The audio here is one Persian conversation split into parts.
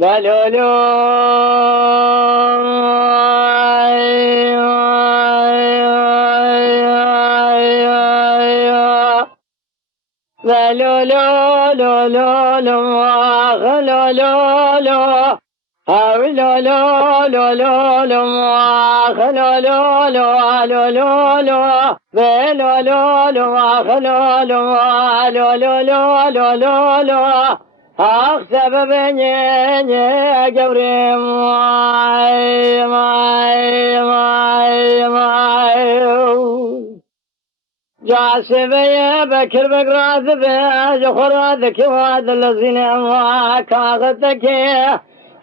لا لا لا لا لا لا لا لا لا لا لا لا هاو لا لا لا لا لا لا لا لا لا لا لا لا لا لا لا لا لا لا لا آخ سببني قبري ماي ماي ماي ماي جاسب يا بكر بقراث بجخراتك وهذا الذين ما كاغتك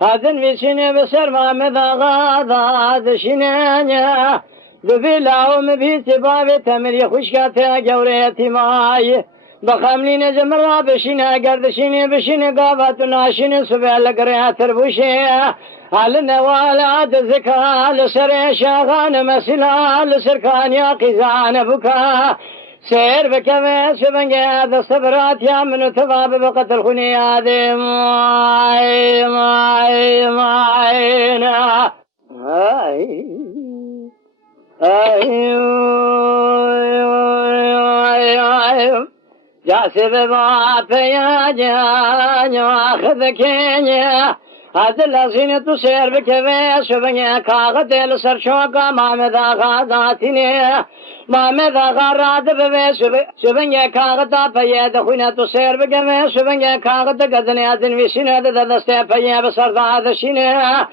هذا المشين بسر ما مذاغاض هذا شنانيا بفيلا ومبيت بابي تمري خشكاتها قوريتي ماي بخملين جمرا بشينا قردشيني بشيني قابات ناشيني سبيل قريها تربوشي على النوالات الزكاة لسر شاغان مسلا لسركان يا قيزان بكا سير بكمس بنجاد الصبرات يا من تضاب بقتل خنياد ماي ماي ماينا جاسب ما فيا جا خذ كينيا هذا الذين تسير بكفي شبني كاغد السر شوكا ما مذا غاداتني ما مذا غراد بفي شبني كاغد فيا دخونا تسير بكفي شبني كاغد قدني أذن ويشنا دستي فيا بسر ذا شنا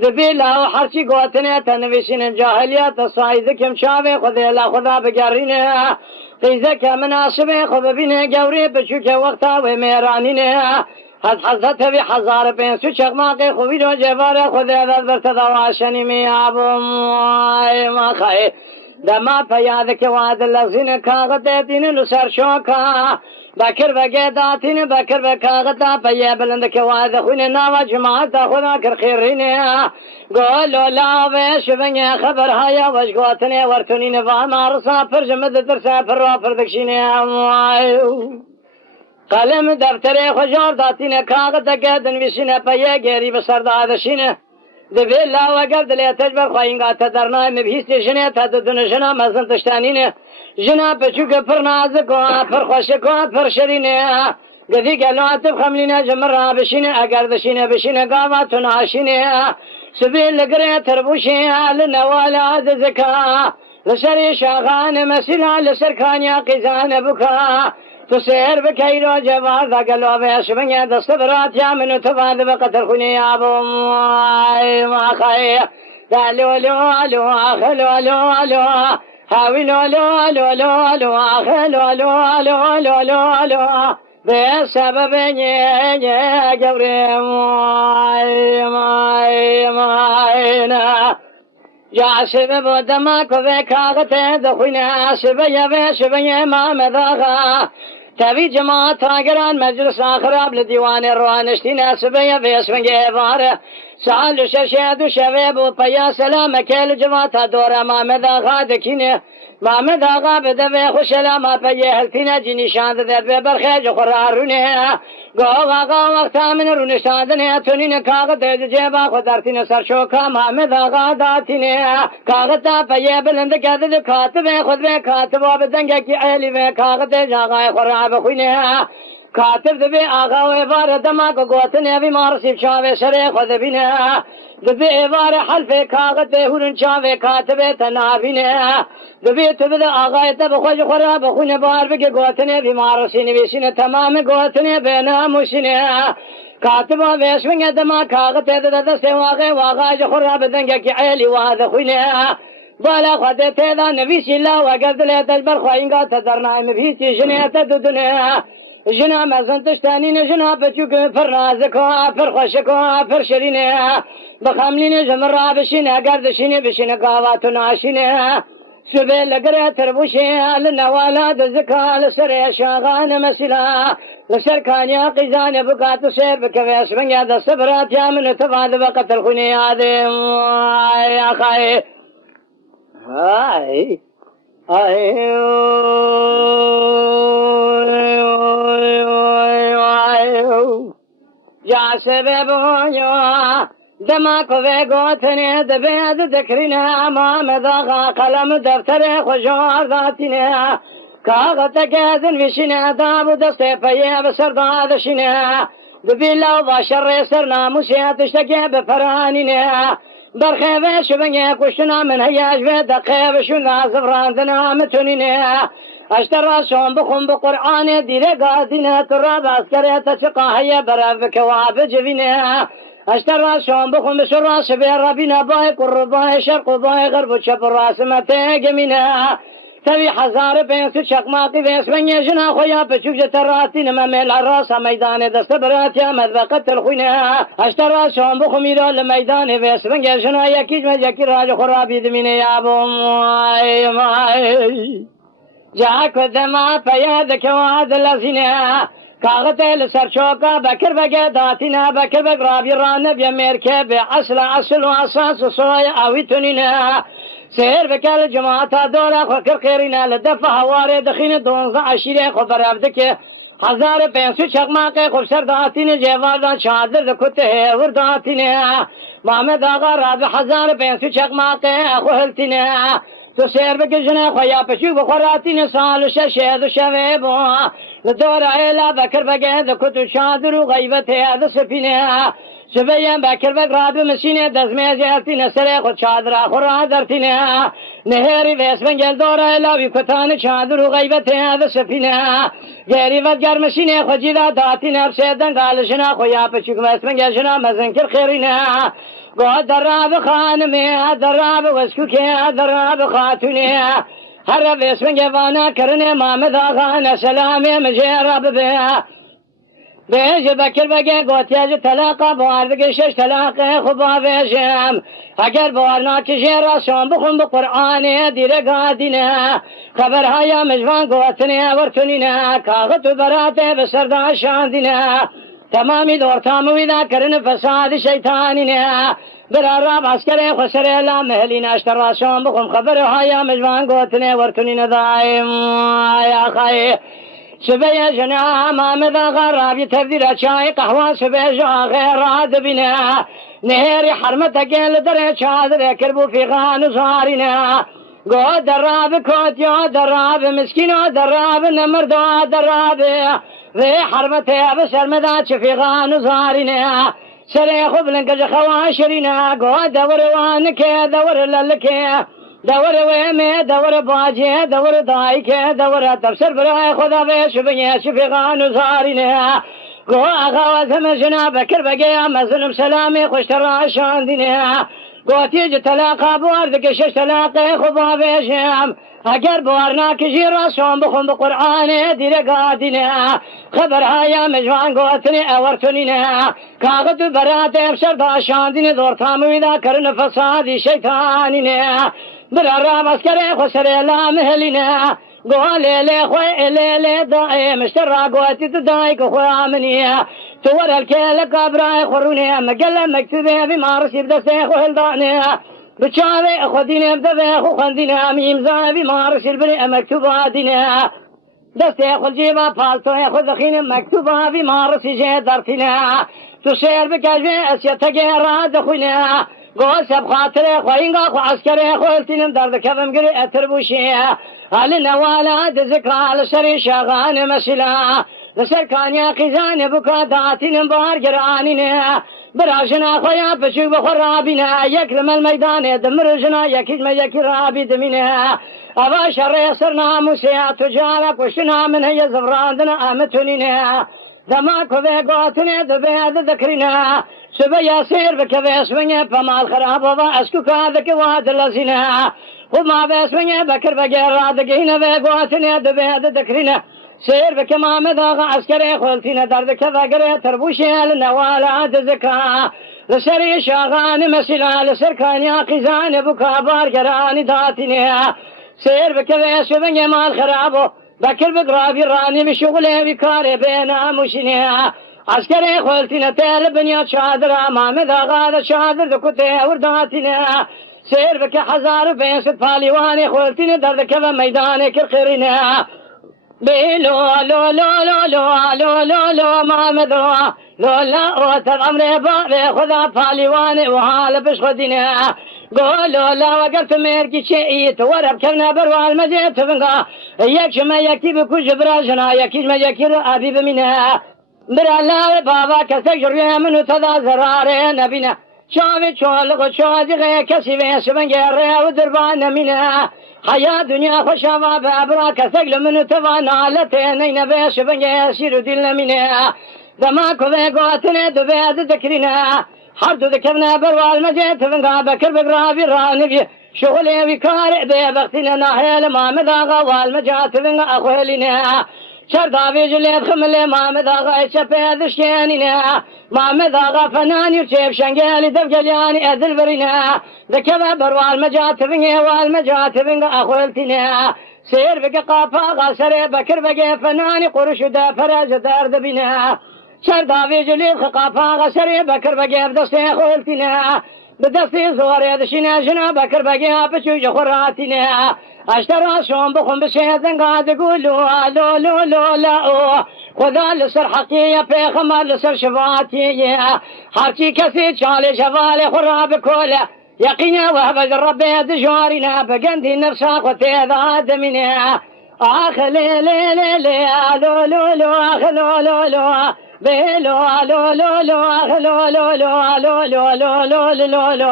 ذبيلا وحرشي قوتنا تنويشنا جاهلية صايد كم شافي خذي لا خذا بقرينا قيزك مناسبة خذ بينا قوري بشوك وقتا وميرانينا حزت بحزار بين سوچق ماقي خويدو جبار خذ هذا برتدواشني ميابو ما خاي دما فيادك واد الذين كاغتين نسر شوكا بكر بقيداتين بكر بكاغتا فيا بلندك واد خوين ناوا جماعت خذا كر خيرين قولوا لا بيش بني خبر هيا وشقوتني ورتني نفاما رصا فرجمد درسا فروا فردكشيني قلم دفتر خجار داتين كاغتا قدن وشينا فيا غيري بسر دادشينه دبي لا وقبل لا تجبر خاينغا تدرنا مبهيست جنة تددن جنا مزن تشتانين جنا بچوك پر نازك پر خوشك پر شرينه قدي قالوا عتب خملنا جمرا بشينه اگر دشينه بشينه قامت ناشينه سبيل لقري تربوشي لنوالا زكا لسري شاغان مسلا لسركان يا قيزان بكا تسير بكيرو جبار ذا قلوا بيشبني دستبرات يا من تفاد بقتل خني يا ابو ما خي قالوا لو لو اخلو لو لو حاولوا لو لو لو لو اخلو لو لو لو لو لو بسبب يا جبري ماي يا سبب دمك وذكاغته دخونا شبيا ما مذاغا تبي جماعة تاجران مجلس آخر لديوان الروانشتين سبيا باسم جبار سأل شرشاد شباب وطيا سلام كل جماعة دورا ما مذاغا دكينه ما مذاغا بدبي خوشلا ما بيه الفينا جيني شاند ذات برخيج قرارونه قوغا وقتا من رونشتاندنه تونين كاغت جيبا خدارتين سرشوكا ما مذاغا داتينه كاغتا بيه بلند كذب كاتب خود به كاتب وبدنگه کی اهلی به كاغت جاغا قراب خوينه كاتب دبي آغا وإبارة دماغ قوتنه بمار سيب شاوه شري خود بينه دبي إبارة حلف كاغت هورن شاوه كاتب تنابينه دبي تبدا آغا يتب خوش خراب خونه بار بگه قوتنه بمار سيني بيشينه تمام قوتنه بينه مشينه كاتبا بيشوينه دماغ كاغت دست واغا خراب دنگه کی عيلي وهذا خوينه بالا خود تيدا نبيش الله وقبل لا تجبر خوينغا تدرنا مبيش جنيه تددنه جنا مزن تشتانين جنا بچوك فرنازكو فرخوشكو فرشرينه بخاملين جمرا بشينه قردشينه بشينه قاواتو ناشينه سبيل لقري تربوشي لنوالا دزكا لسر شاغان مسلا لسر كانيا قيزان بقاتو سير بكفيس بنيا دستبرات يا من تفاد بقتل خني آدم يا خاي هاي هاي يا سببويا دماغ وقوتني دبيد ذكرنا ما مذاق قلم دفتر خجار ذاتنا كاغتك اذن وشنا داب دستفيا بسرداد شنا دبيلا وبشر سرنا مسيا تشتكي بفراننا برخيبه شبنيا كشنا من هياج بدقيب شنا زفراندنا متننا اشترى شون بخم بقرآن ديري قادنا تراب عسكري تشقى هيا برافك وعب جبنا اشترى شون بخم بشرى شبه ربنا باي قرباي شرق باي غرب شب الراس متاق منا تبي حزار بين سشق ماقي بيس من يجنا خويا بشوف جتراتي نما ميل الراس ميدان دست براتيا مذبقة الخوينا اشترى شون بخميرو الميدان بيس من يجنا يكيج من يكي راج خرابي دميني يا ابو ماي جاك دما فيادك وعد الذين كاغتل سرشوكا بكر بقداتنا بكر بقرابي رانب يميركب اصل واساس صويا اويتننا سير بكال جماعة دولة خكر خيرنا لدفع هواري دخين دونزا عشيري خبر عبدك هزار بينسو شقماقي خبسر داتين جيواردان شادر دكوته ورداتين محمد آغا راب هزار بينسو شقماقي اخوهلتين تو سير بكجنا خويا بشوك بخوراتين سالو ششيدو شويبو لدور عيلا بكر بقى دكوتو شادر وغيبته هذا سفينه شبيان بكر بقراب مسينة دزمي زيارتين سري خود شادر آخر درتين نهاري بيس بنجل دورة لاوي كتان شادر وغيبته هذا سفينه غيري ودقر مسينة خود جدا داتين بسيدن قالشنا خويا بشوك بيس بنجل شنا مزنكر خيرين قد دراب خانمي دراب وسكوكي دراب خاتوني هر بيس بنجل وانا کرنے مامد آغان سلامي مجيراب بيه بیش بکر بگه گوتیاج طلاقه بوار بگه شش طلاقه خوبا بیشم اگر بوار ناکشی را شام بخون بقرآن دیره گادینه خبرهای مجوان گوتنه ورکنینه کاغت و براته بسرده شاندینه تمامی دور تامویده کرن فساد شیطانینه براراب عسکر خسر لامهلین اشتر شام بخون خبرهای مجوان گوتنه ورکنینه دائم یا خواهی شبيه جنا امام ذا غراب تبذير شاي قهوه شبيه جا غير بنا نهري حرمتك لدر شاذ كربو في غان صارنا قو دراب كوت يا دراب مسكين دراب نمر دراب ذي حرمتي بشر مذا في غان صارنا سري خبلن خواشرنا قو دور وانك دور لك دور ويمي دور باجي دور دايك دور تبصر براي خدا بيش بيش في غان زارينها قو اغا وزمجنا بكر بقيا مزنم سلامي خوش تراشان دينها قو تيجي تلاقى بواردك شش تلاقى خدا بيشم اگر بوارنا کشی را شام بخون بقرآن دیره قادینه خبرها یا مجوان گوتنی اورتنینه کاغت برات افشر داشاندینه دور تامویده کرن فسادی شیطانینه برارا مسکره خسره لامهلینه قوالي لي خوي لي داعي مشترى قوتي تدايك خوي عمنيه تور الكيل قبراي خروني مقلة مكتوبة بمارسي بدسي خوي الضانيه بچاوي خديني بدبه خو خندينه ميمزا بمارسي البري مكتوبة دينه دستي خو الجيبة فالتو خو دخين مكتوبة بمارسي جي درتينه تشير بكاجي اسيتك راد خوينه قول سب خاطر خوينغا خو عسكري خو التين درد كفم قري اتربوشي هل نوالا ذكرى لسري شغان مسلا لسر كان يا خزان بكا داتين بار جرانين براجنا خويا بشوك بخرابنا يكرم الميدان دمرجنا يكيد ما يكرابي دمنا أبا شر صرنا مسيا تجارك وشنا من هي زفراندنا أمتننا دماك وذيقاتنا دبياد ذكرنا سبيا سير بكبيس مني فما الخراب وضع اسكوكا ذك واد اللزنا وما بيس مني بكر بقير دقينا بيقواتنا دبياد ذكرنا سير بكما مذاق عسكري خلتنا درد كذا قري تربوشي لنوالا دزكا لسري شاغان مسلا لسر كان يا قزان بكا بارقران داتنا سير بكبيس مني ما الخراب بكر بقرابي راني بشغلي بكاري بينا مشنيا عسكري خلتنا تير بنيات شادر امام ذا شادر دكوتي ورداتنا سير بك حزار بين ست فاليواني خلتنا درد كذا ميداني كرخرنا بلو لو لو لو لو لو لو لو ما مدو لو لا وتغمر باب خدا فاليوان وحال بش خدينا قولوا لا وقفت ميركي شيء تورب كرنا بروال مجيت فنقا يكش ما يكتب كوش براجنا يكيش ما يكير أبيب منها برا لا بابا كسجر منو تدا زرار نبينا شاوي شوالق شوازي كسي بيش بنجر ودربان منها حياة دنيا خشابة بابرا كسجل منو تبانا لتنين بيش بنجر سيرو دل منها دماغ ذي قوتنا دبيد ذكرنا حرد ذكرنا بروال مجيت فنقا بكر بقرابي رانبي شغلي وكارع دي بختنا ناحيل ما مداغا والمجات فنقا أخوالنا شرطا بيجلي خملي ما مداغا يشبه ذشكيننا ما مداغا فنان يرشيب شنقالي دفقلياني أذل برنا ذكبا بروال مجات فنقا والمجات فنقا أخوالتنا سير بقى قافا سري بكر بقى فناني قرش دا فراز دارد بنا شرطا بيجلي خقافا سري بكر بقى بدستي خوالتنا بدستي زوري دشنا جنا بكر بقى بشوج خراتنا اشترى شون بخم بشيدن قاعد يقولوا لو لو لو لا خذا لسر حقية في خمر لسر شفاتي حرتي كثير شالي شفالي خراب كوله يقينا وهبج ربي دجارنا بقندي نفسا وتيذا دمنا آخ لي لي لي لي لو لو لو آخ لو لو لو بلو لو لو لو آخ لو لو لو لو لو لو لو لو لو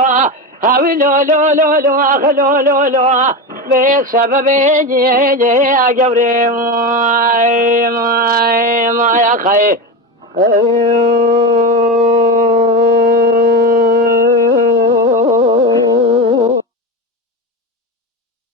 هاوي لو لو لو لو آخ لو لو لو بسبب جي قبري ما يا خي